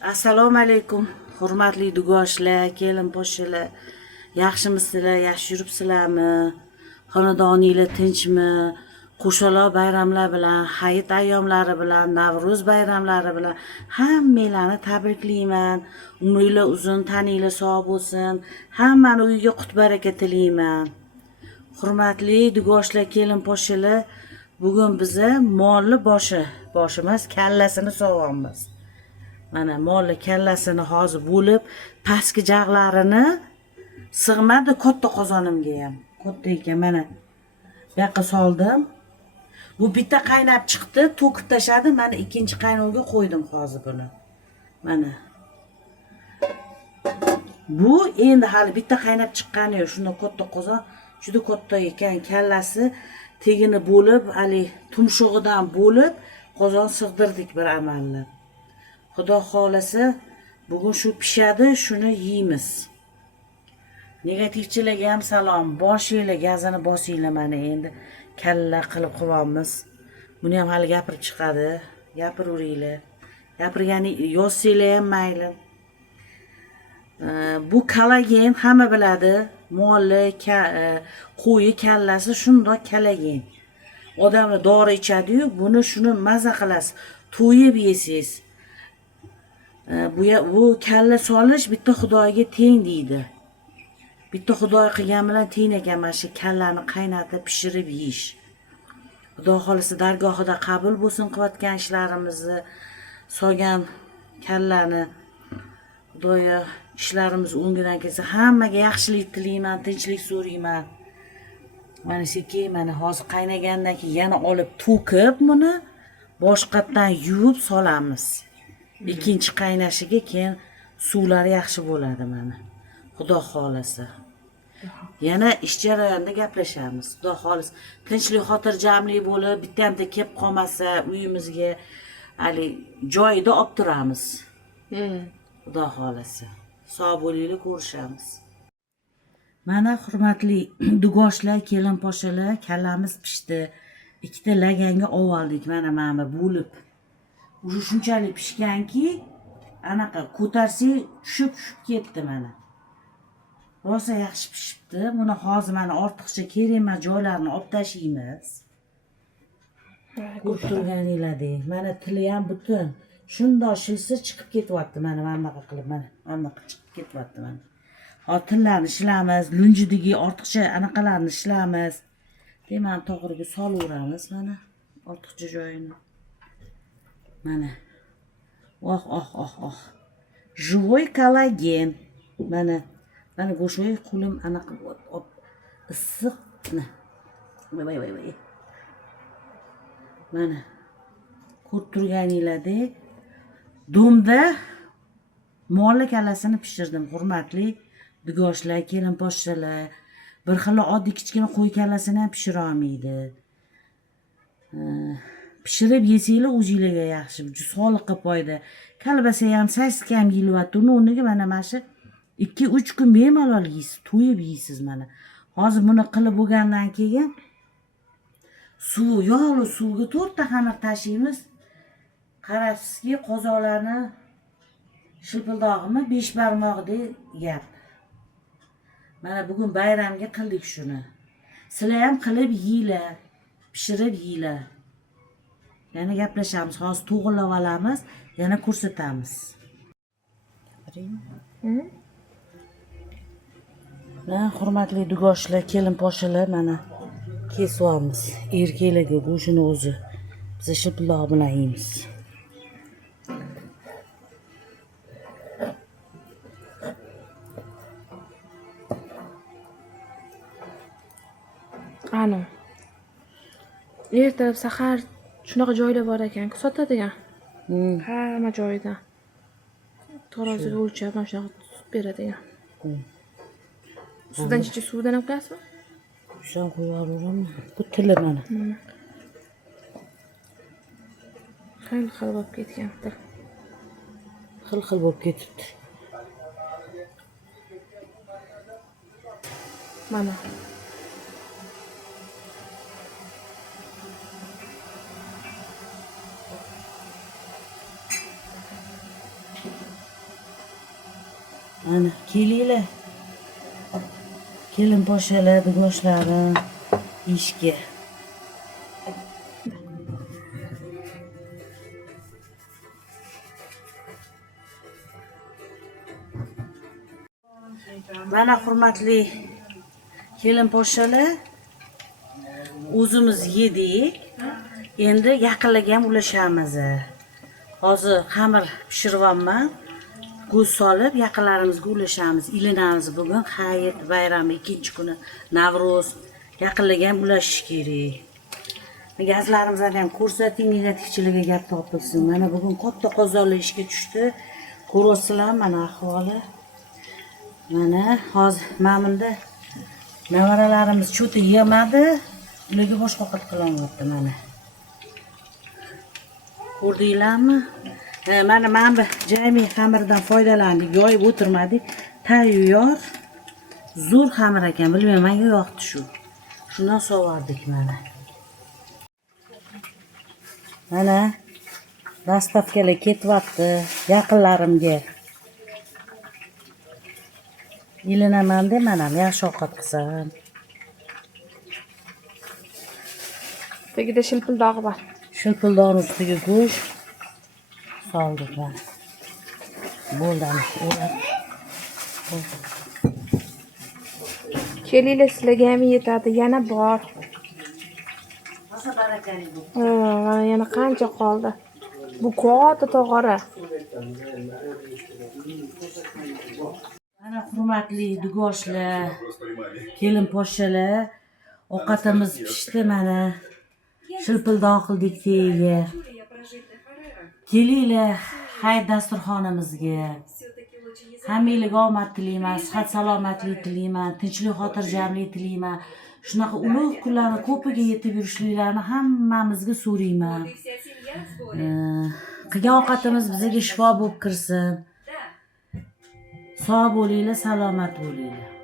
Assalomu alaykum, hurmatli dugoshlar, kelin poshshalar. Yaxshimisizlar, yaxshi yuribsizlarmi? Xonadoninglar tinchmi? Qo'shaloq bayramlar bilan, hayit ayyomlari bilan, Navro'z bayramlari bilan hammanglarni tabriklayman. Umringlar uzun, taninglar sog' bo'lsin. Hammani uyiga qut baraka tilayman. Hurmatli dugoshlar, kelin poshshalar, bugun biza molli boshi emas, kallasini sog'amiz. Mana molli kallasini hozir bo'lib, pastki jag'larini sig'madi katta qozonimga ham. Katta ekan, mana bu yoqqa soldim. Bu bitta qaynab chiqdi, to'kib tashladim. Mana ikkinchi qaynovga qo'ydim hozir buni. Mana. Bu endi hali bitta qaynab chiqqani yo'q. Shunda katta qozon, juda katta ekan, kallasi tegini bo'lib, hali tumshug'idan bo'lib, qozon sig'dirdik bir amallab. Xudo xolasa bugun shu pishadi, shuni yeymiz. Negativchilarga ham salom. Boshinglar gazini bosinglar, mana endi kalla qilib qilamiz. Buni ham hali gapirib chiqadi. Gapiraveringlar. Gapirgani yozsanglar ham mayli. Bu kollagen hamma biladi. Molli, qo'yi kallasi shundoq kollagen. Odamlar dori ichadi-yu, buni shuni maza qilasiz. To'yib yeysiz. Bu kalla solish bitta Xudoga teng deydi. Bitta Xudo qilgan bilan teng ekan mana shu kallani qaynatib pishirib yeyish. Xudo xolisi dargohida qabul bo'lsin qilayotgan ishlarimizni, solgan kallani. Xudoyo ishlarimiz o'ngidan kelsa, hammaga yaxshilik tilayman, tinchlik so'rayman. Mana sekin mana hozir qaynagandan keyin yana olib to'kib buni boshqatdan yuvib solamiz. Ikkinchi qaynashiga keyin suvlari yaxshi bo'ladi mana. Xudo xolasa. Yana ish jarayonida gaplashamiz. Xudo xolis tinchlik, xotirjamlik bo'lib, bitta hamda kelib qolmasa uyimizga hali joyida olib turamiz. Xudo xolasa. Sog' bo'linglar, ko'rishamiz. Mana hurmatli dugoshlar, kelin poshalar, kallamiz pishdi. Ikkita laganga oldik mana bo'lib. Uje shunchalik pishganki, anaqa ko'tarsak tushib ketdi mana. Rosa yaxshi pishibdi. Buni hozir mana ortiqcha kerak emas joylarini olib tashlaymiz. Ko'rib turganinglardek, mana tili ham butun. Shundoq shilsa chiqib ketyapti mana bunaqa qilib, mana bunaqa chiqib ketyapti mana. Hozir tillarni ishlaymiz, lunjidagi ortiqcha anaqalarni ishlaymiz. Demak, to'g'riga solaveramiz mana ortiqcha joyini. Mana. Oh. Живой коллаген. Mana go'shoy qo'lim anaqa issiq. Voy. Mana. Ko'rib turganinglardek domda molli kallasini pishirdim, hurmatli dugoshlar, kelin poshshalar. Bir xil oddiy kichkina qo'y kallasini ham pishira olmaydi. Pishirib yesanglar o'zingizlarga yaxshi, sog'liqqa foyda. Kalbasa ham sassiq ham yeyilyapti. Uniga mana shu 2-3 kun bemalol yeysiz, to'yib yeysiz mana. Hozir buni qilib bo'lgandan keyin yog'li suvga 4 ta xamir tashlaymiz. Qarabsizki, qozoqlarni shilpildog'imi 5 barmog'idek gap. Mana bugun bayramga qildik shuni. Sizlar ham qilib yeylar, pishirib yeylar. Yana gaplashamiz. Hozir to'g'rilab olamiz, yana ko'rsatamiz. Mana hurmatli dugoshlar, kelin poshalar, mana kesyapmiz. Erkaklarga go'shini o'zi biz shilpildoq bilan yeymiz. Ana. Ertalab sahar shunaqa joylar bor ekan, sotadigan. Hamma joyda. Taroziga o'lchab mana shunaqa sut beradigan. Suvdan chiqib suvdan ham qilasizmi? Shun qo'yaveraman. Bu tili mana. Xil bo'lib ketgan. Xil bo'lib ketibdi. Mana. Mana kelinglar. Kelin poshalar, dugoshlarim ishga. Mana hurmatli kelin poshalar, o'zimiz yedik. Endi yaqinlarga ham ulashamiz. Hozir xamir pishiryapman. Go'sht solib yaqinlarimizga ulashamiz. Ilinamiz bugun Hayit bayrami ikkinchi kuni Navro'z. Yaqinlarga ham ulashish kerak. Gazlarimizni ham ko'rsating, negativchiligi gap topilsin. Mana bugun katta qozonlar ishga tushdi. Ko'rasizlar mana ahvoli. Mana hozir Ma'munda nevaralarimiz cho'ti yemadi. Ularga boshqa ovqat qilyapti mana. Ko'rdinglarmi? Mana bu Jami xamirdan foydalandik, yoyib o'tirmadik. Tayyor. Zo'r xamir ekan, bilmayman, menga yoqdi shu. Shundan sovardik mana. Mana dastavkalar ketyapti yaqinlarimga. Ilinaman-da, mana yaxshi ovqat qilsam. Tagida shilpildog'i bor. Shilpildog'ning ustiga go'sht soldik mana. Bo'ldi. Kelinglar, sizlarga ham yetadi, yana bor. Masa barakali bu. Mana yana qancha qoldi. Bu katta tog'ora. Mana hurmatli dugoshlar, kelin poshalar, ovqatimiz pishdi mana. Shilpildoq qildik tagiga. Kelinglar hayit dasturxonimizga. Hammanglarga omad tilayman, sihat salomatlik tilayman, tinchlik xotirjamlik tilayman. Shunaqa ulug' kunlarni ko'piga yetib yurishliklarini hammamizga so'rayman. Qilgan ovqatimiz bizga shifo bo'lib kirsin. Sog' bo'linglar, salomat bo'linglar.